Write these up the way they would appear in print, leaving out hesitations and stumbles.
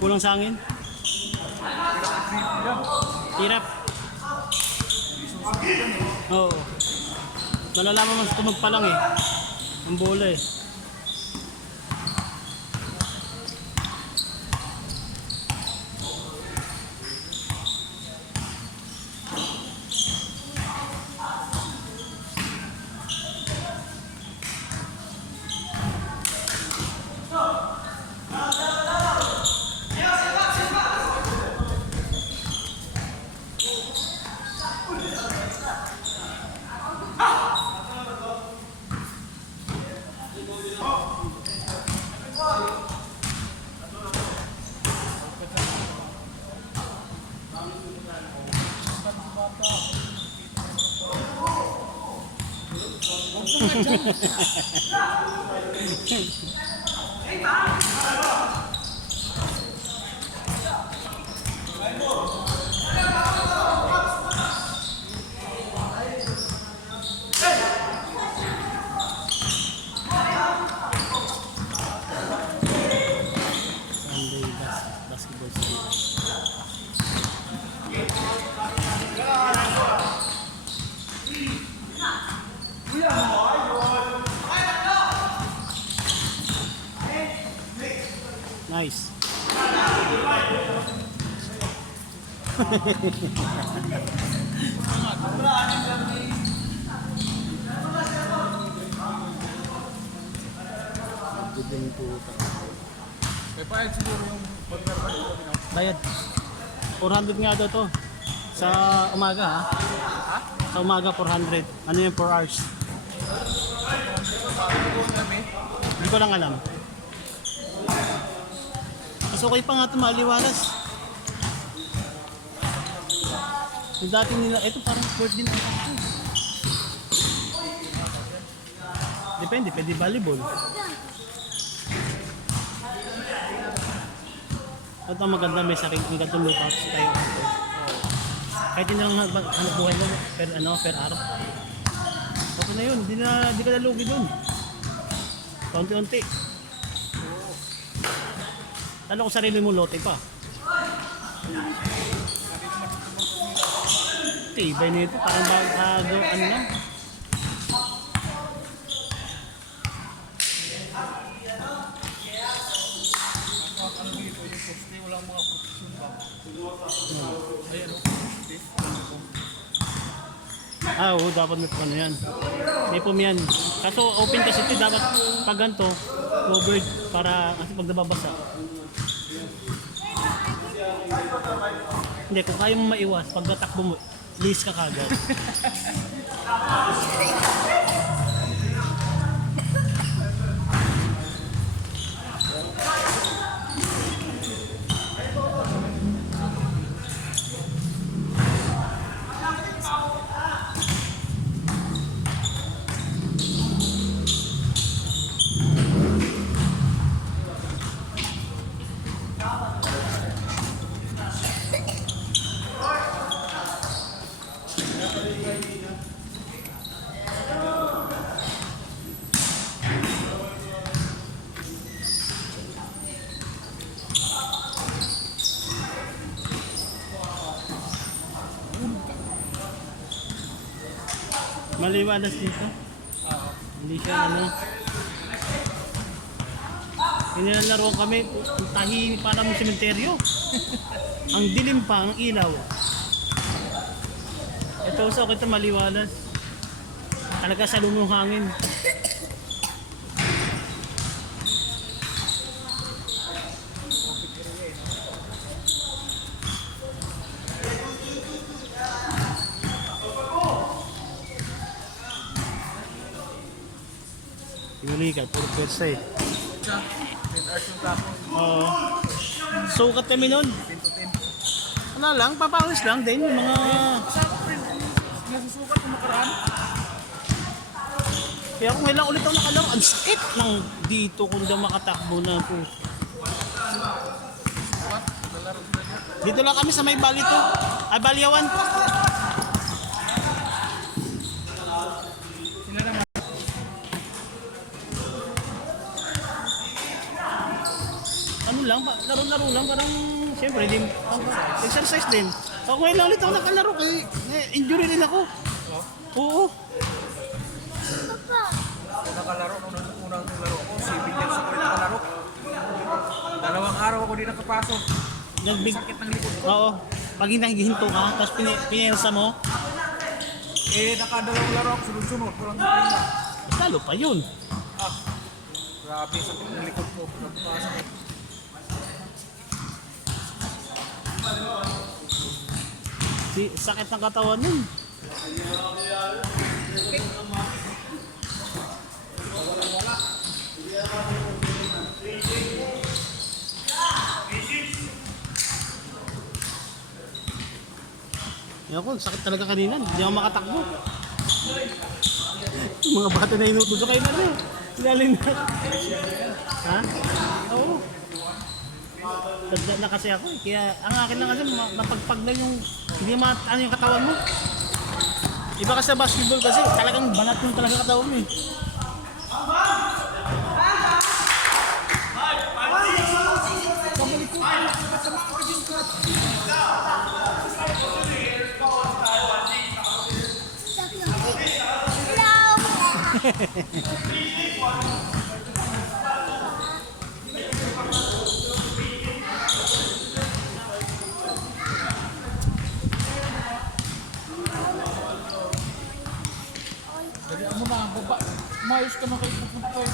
Kulang sa hangin. Hirap. Oo. Malalaman mo tunog pa lang eh. Ang bola eh. Nice. Guding puta. May pahit siguro yung burger pa dito. Bayad. 400 nga daw to. Sa umaga ha? Ha? Sa umaga 400. Ano yung 4 hours? Kami? Hindi ko lang alam. Mas okay pa nga ito maliwalas. Yung dati nila, ito parang court din ang ito. Depende, pwede volleyball. At ang maganda may sarili, ang gandang lookouts tayo. Kahit hindi lang hanap buhay mo, per araw. Okay na yun, di ka nalugi dun. Kaunti-unti. Talo ko sarili mo lote pa. Tibay nito, parang bago, ano lang. Ano dito yung poste? Walang mga protection ba? Ayan o. Oo, dapat may ano yan. May pum yan. Kaso open kasi ito, dapat pag ganito, covered para kasi pag nababasa. Hindi, kung kaya mo maiwas, pag natakbo mo, list ka kagad. Maliwalas dito. Hindi siya ano. Inilalaro kami, tahi parang sementeryo. Ang dilim pa, ang ilaw. Ito sa ito maliwalas. Talaga sa lumong hangin. Yuli ka, puro pwersa eh. Siya, 10 hours yung tapos. Oo. Sukat kami nun. 10 to 10. Ano lang, papawis lang din yung mga... Kasama ko rin. Nasusukat kung makaraan. Kaya kung ilang ulit ako nakalaro, ang sakit ng dito kung daw makatakbo na po. What? Nalaro sila dyan. Dito lang kami sa may bali to. Ay, Balyawan. Sila naman. Ano lang, laro-laro lang, parang siyempre din, exercise din. Ako ngayon lang ulit ako nakalaro, kasi injury rin ako. Oo. Ako nakalaro nung unang laro ko. Civil yan sa ko rin nakalaro. 2 araw ako din nakapasok. Nagbig... Sakit ng likod ko. Oo. Pag hinahinto ka, tapos pinelsa mo, Eh, nakadalawang laro ako sunod-sunod. Walang na. lalo pa yun. Ah, grabe sakit ng likod ko. Napakasakit. Sakit ng katawan nun. Yan ko, sakit talaga kanina. Hindi ako makatakbo. Yung mga bata na inutuso kayo na rin. Ilalim na. Ha? Oo. Dagdag na kasi ako eh. Kaya ang akin lang kasi mapagpag na yung hindi ano yung katawan mo. Iba kasi sa basketball kasi talagang banat yung talaga katawan mo eh. Dali mo na, baba. Mayos ka na kayo pupunta kayo.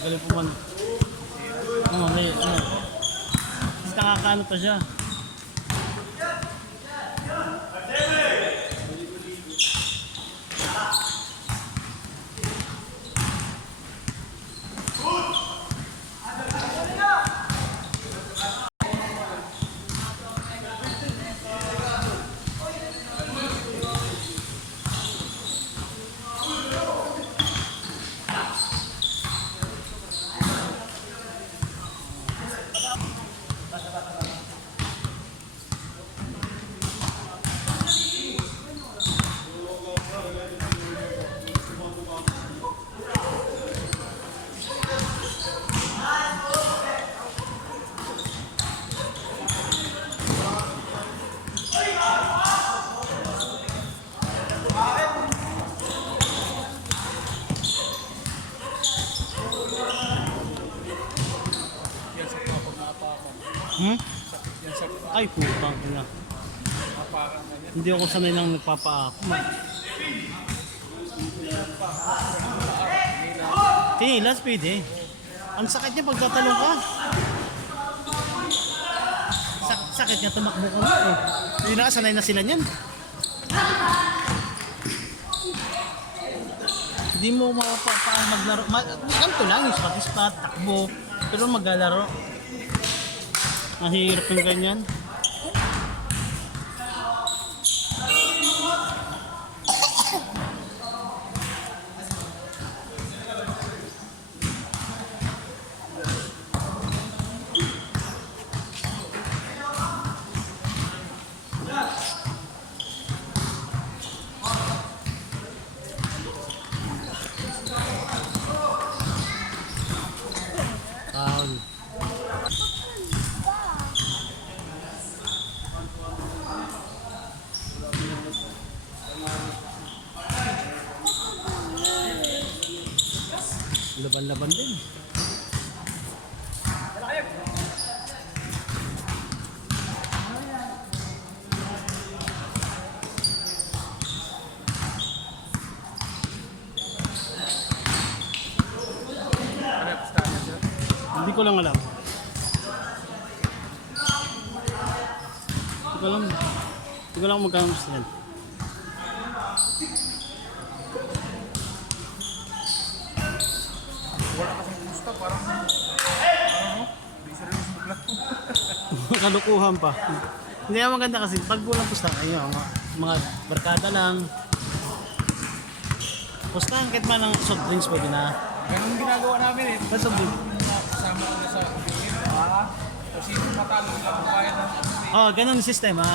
Galing po man. Ano, may, ano. Mas nakakaano pa siya. Yan sa kapag naapakan. Hmm? Yan sa Ay, putang ina. naapakan na yan. Hindi ako sanay nang nagpapaako. Tinilas, pwede. Ang sakit niya pagtatalong ka. Sakit niya tumakbo ka mo eh. Hindi na, sanay na sila niyan. Hindi mo maglaro. Ganito lang, yung spot-spot, takbo. Pero maglalaro. Mahirap yung ganyan. Foul. Laban-laban din. Ano, basta yan sir. Hindi ko lang alam. Hindi ko lang magkano gusto yan. Wala kasing gusto, parang hindi seryoso maglaro. Kalukuhan pa. Hindi ang maganda kasi pag walang pustahan, ayun, mga barkada lang. Pustahan kahit man ng soft drinks pwede na. Ganun ginagawa namin eh. Basta soft drink. Kasama ko na sa bigil. Kung sino matalo nila kung kaya ng Oh, ganun yung sistema.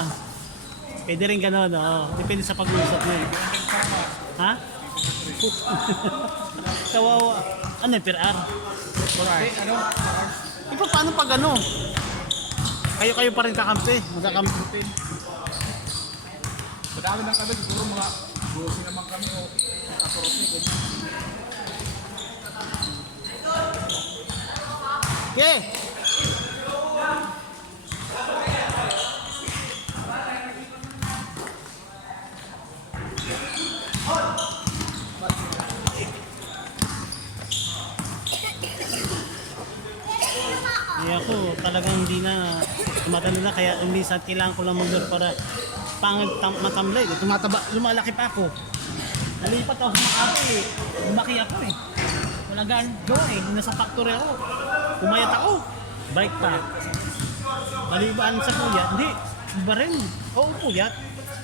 Pwede rin ganun, oh. Depende sa pag-uusap mo. eh. Ha? Put. Kawawa. Ano yung per hour? Hindi, ano? Eh, paano pag ano? Kayo pa rin kakampi. Magkakampi. Madami lang kami, siguro mga 12 naman kami o 14, ganyan. Yeah! Kaya ako talagang hindi na tumatanda na kaya minsan kailangan ko lang maglaro para matamlay. Tumataba, lumalaki pa ako. Nalipat ako sa Makati eh. Lumaki ako eh. Wala gaan gawa eh. Nasa factory ako. Pumayat ako. Bike pa. Maliban sa puyat, hindi. Iba rin. Oo, puyat.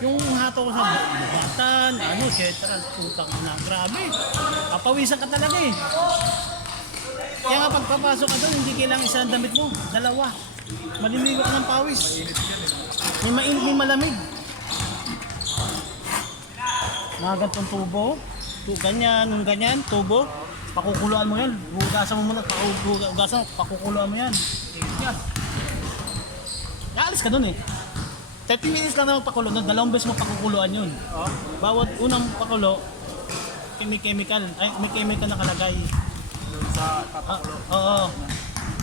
Yung hato ko sa bukatan, ano, etc. Putang na. Grabe. Papawisan ka talaga eh. Kaya nga pagpapasok ka doon, hindi kailangan isa ang damit mo. Dalawa. Maliligo ka ng pawis. May mainit, may malamig. Mga gantong tubo. Ganyan, yung ganyan, tubo. Pakukuluan mo yan. Hugasan mo muna. Hugasan, pakukuluan mo yan. Yan. Naalis ka doon eh. 30 minutes lang naman pakulo. Dalawang beses mo pakukuluan yun. Bawat unang pakulo, may chemical. Ay, may chemical nakalagay. Sa papakulo. Oo.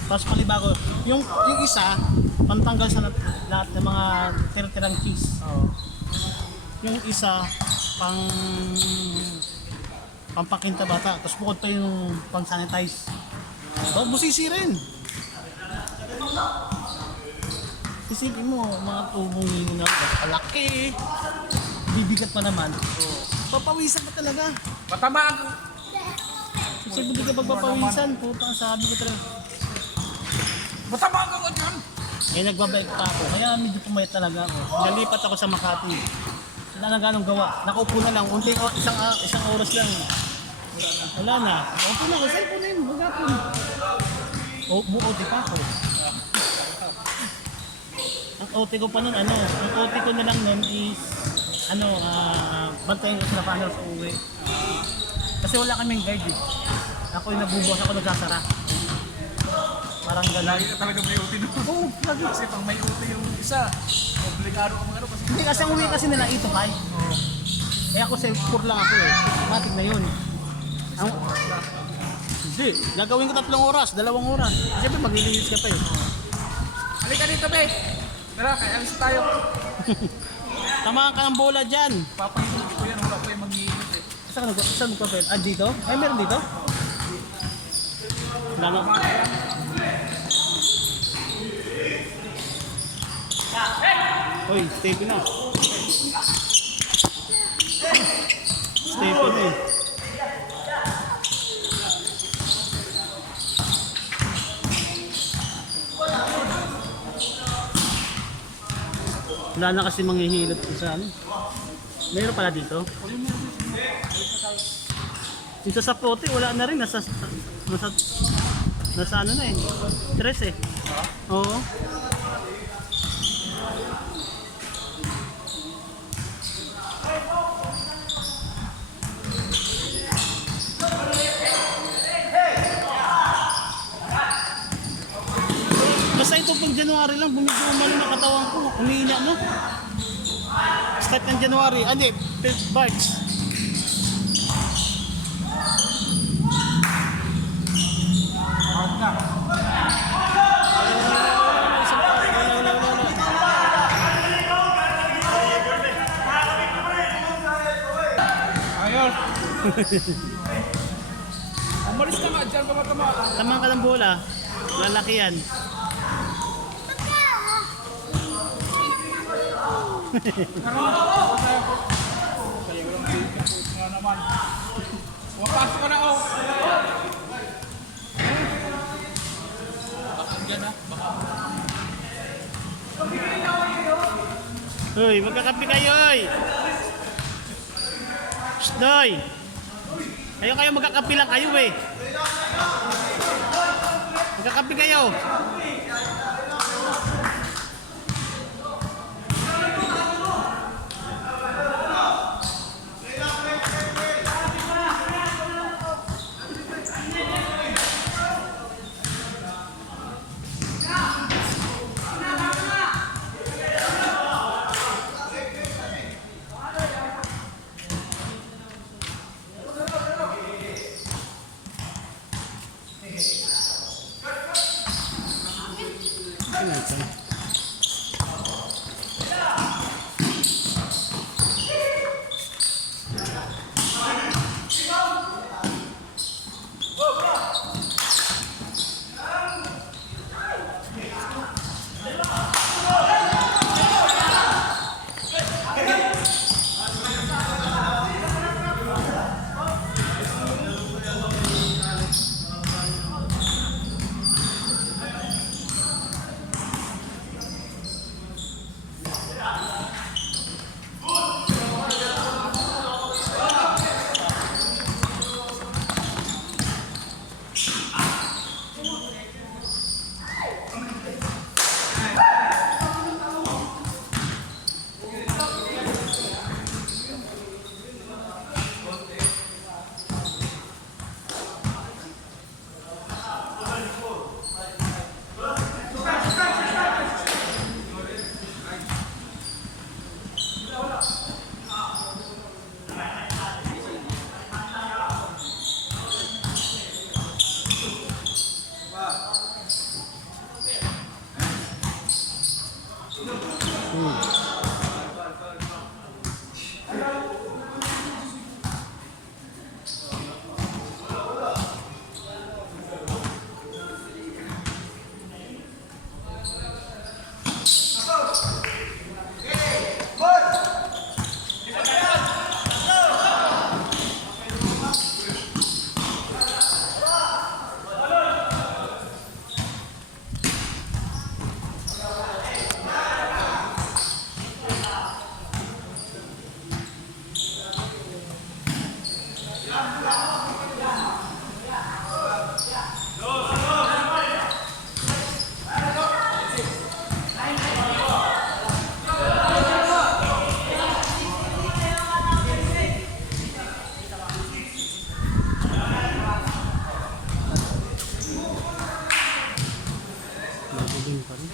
Tapos palibago. Yung isa, pantanggal sa lahat ng mga tira-tirang cheese. Yung isa, pampakinta bata. Tapos bukod pa yung pang-sanitize. Oh, busisi rin. Isipin mo, mga tubong yun na kalaki. Bibigat pa naman. Papawisan ka talaga. Matamaan ko. Kasi hindi ka pagpapawisan. Puta, sabi ko talaga. Matamaan ka dyan. Eh, nagbabike pa ako. Kaya medyo pumayat talaga ako. Nalipat ako sa Makati. Wala na ganong gawa. Nakaupo na lang. Unti, isang oras lang. Wala na. Nakaupo na ako. Cellphone na yun. Magapon. O, buoti pa ako. Ang OT ko pa nun, ang OT ko na lang nun is, bantayin ko sila paano sa uwi. Kasi wala kaming guide eh. Ako yung nabubukas ako nagsasara. Parang gano'n. Lagi ka talaga may uti doon. Oo, lagi. Kasi pang may uti yung isa, obligado ka mga kasi. Hindi kasi ang uwi kasi nila 8 to 5. Eh ako sa 4 lang ako eh. Matik na yun. Ang, hindi, gagawin ko 3 oras, 2 oras. Siyempre maglilinis ka pa eh. Halika dito, be. Tara, kaya alis tayo. Tamaan ka ng bola dyan. Papahingi ko yan, wala ko yung mag-iinit eh. Saan magpapel? Ah, dito? Ay, meron dito? Wala na. Uy, step na. Step na eh. Wala na kasi manghihilot ko sa ano. Mayroon pala dito. Dito sa pote, wala na rin. Nasa ano na eh. Tres eh. Oo. Basta ito pag January lang, bumigumalo na katawan ko. Umihina mo. Start ng January. Hindi, March. Out na. Ayun. Umalis ka nga dyan, mga tama. Tamang ka ng bola. Lalaki yan. Pumapasok ka na, oh. Bakit dyan, ha? Uy, magkakapi kayo, oy! Shh, doy! Kayo magkakapi lang kayo, eh. Magkakapi kayo. loading pa rin.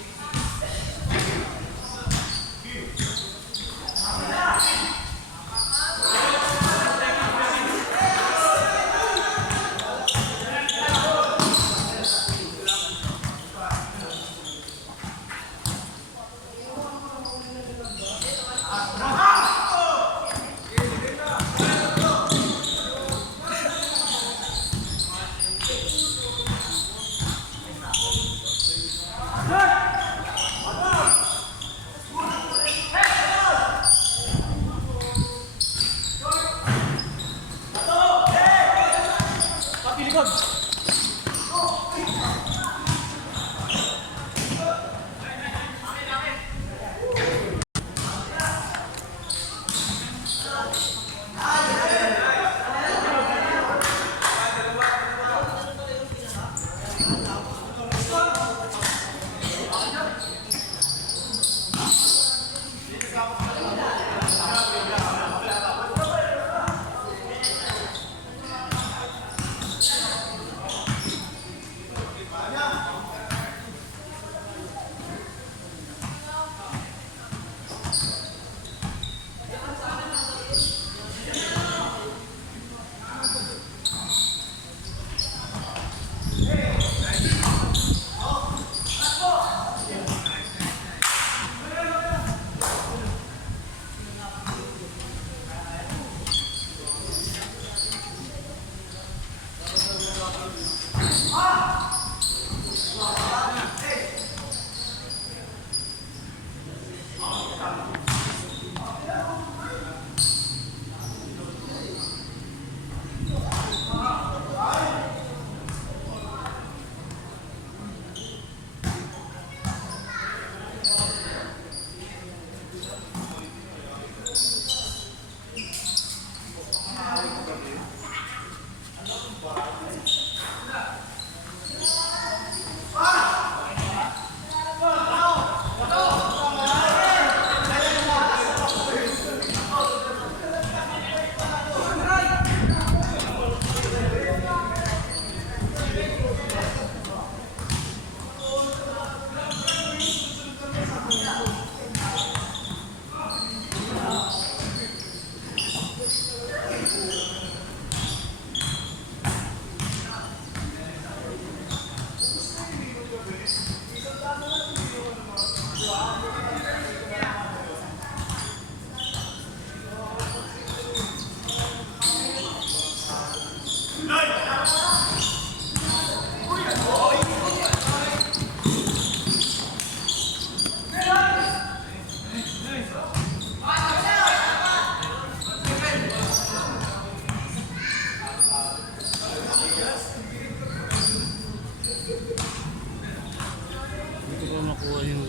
Hindi ko pa makuha yung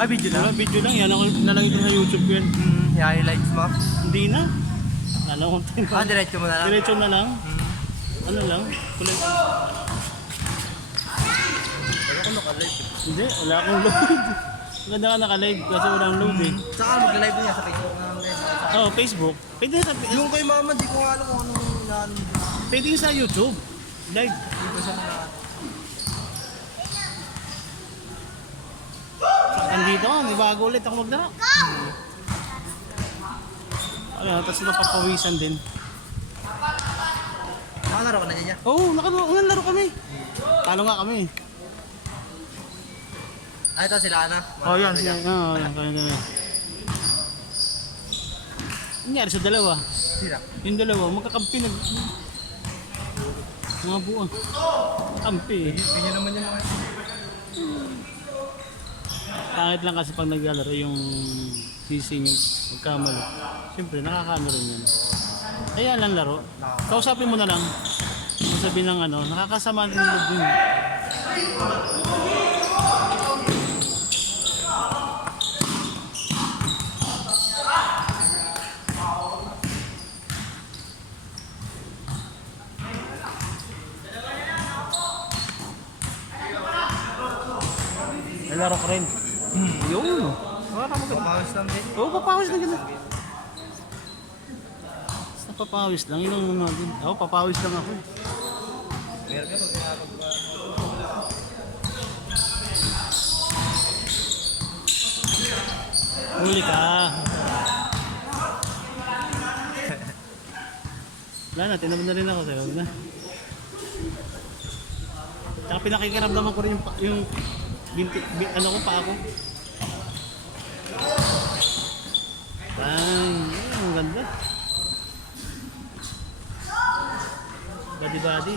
Ah, video Wala, lang? video lang. Yan ako nalagay ko sa YouTube ko yan. I-highlights mo? Hindi na. Wala akong time. Ah, diretso mo na lang? Diretso na lang. Ano lang? Kulay. Wala ko naka-live. Hindi, wala akong load. Maganda ka naka-live kasi walang load eh. Saka mag-live niya sa Facebook na lang. Oh, Facebook. Pwede sa, Yung kay mama, di ko nga alam kung anong inaano. pwede sa YouTube. Live. Hindi ko siya mga... Nandito ako, may bago ulit ako maglaro. Ano, tapos napapawisan din. Nakalaro ka na niya? Oo, nakalaro kami. Talo nga kami. Ah, ito sila Ana. Oh, yan. Oo, yan. Kami. Nangyari sa dalawa. Sila. Yung dalawa, magkakampi nag... Mga buwan. Kampi. Ganyan naman yung mga... Pangit lang kasi pag naglalaro yung sisi nyo magkamali. Siyempre, nakakaano rin yan. Kaya lang laro. Kausapin mo na lang. Sabi ng ano, nakakasama din yung loob yun. Nalaro ko rin. Yun. Wala mo ganun. Pamawis lang din. Oo, papawis na gano'n. Basta papawis lang. Yun ang ano din. Ako, papawis lang ako eh. Meron ka pag ginagawa ka. Huli ka. Wala na, tinamad na rin ako sa'yo. Wala na. Tsaka pinakikiramdaman ko rin yung ano ko pa ako. Ay, ang ganda. Body.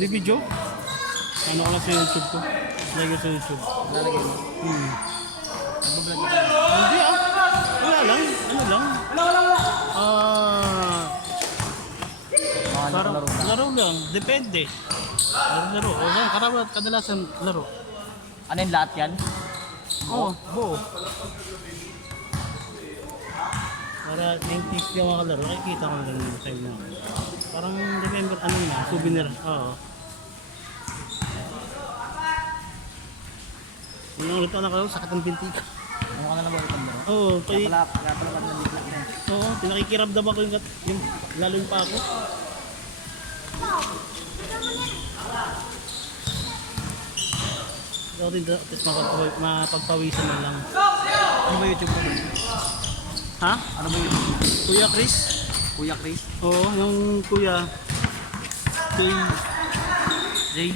Hindi video? Ano ko lang sa YouTube ko? Lagay sa YouTube. Lalagay mo. Nag-vlog ka? Hindi ah. Wala lang. Ano lang? Mga Parang nakalaro na. laro lang. Depende. Laro. O yan, kadalasan laro. Ano yung lahat yan? Oo, buo. Para yung tips niya mga kalaro, nakikita ko lang yung time na. Parang remember, ano yun, souvenir. Oo. Yung ulit ako nakalaro, sakit ng binti ko. Ano ka na naman itong bro? Oo, Kaya pala ba nandito na? oo, pinakikiramdam ako yung lalo yung pa ako. Ako din, tapos mapagpawisan na lang. Ano ba YouTube mo? Ha? Ano ba YouTube mo? Kuya Chris? Kuya Chris? Oo, yung kuya. Kay Jay?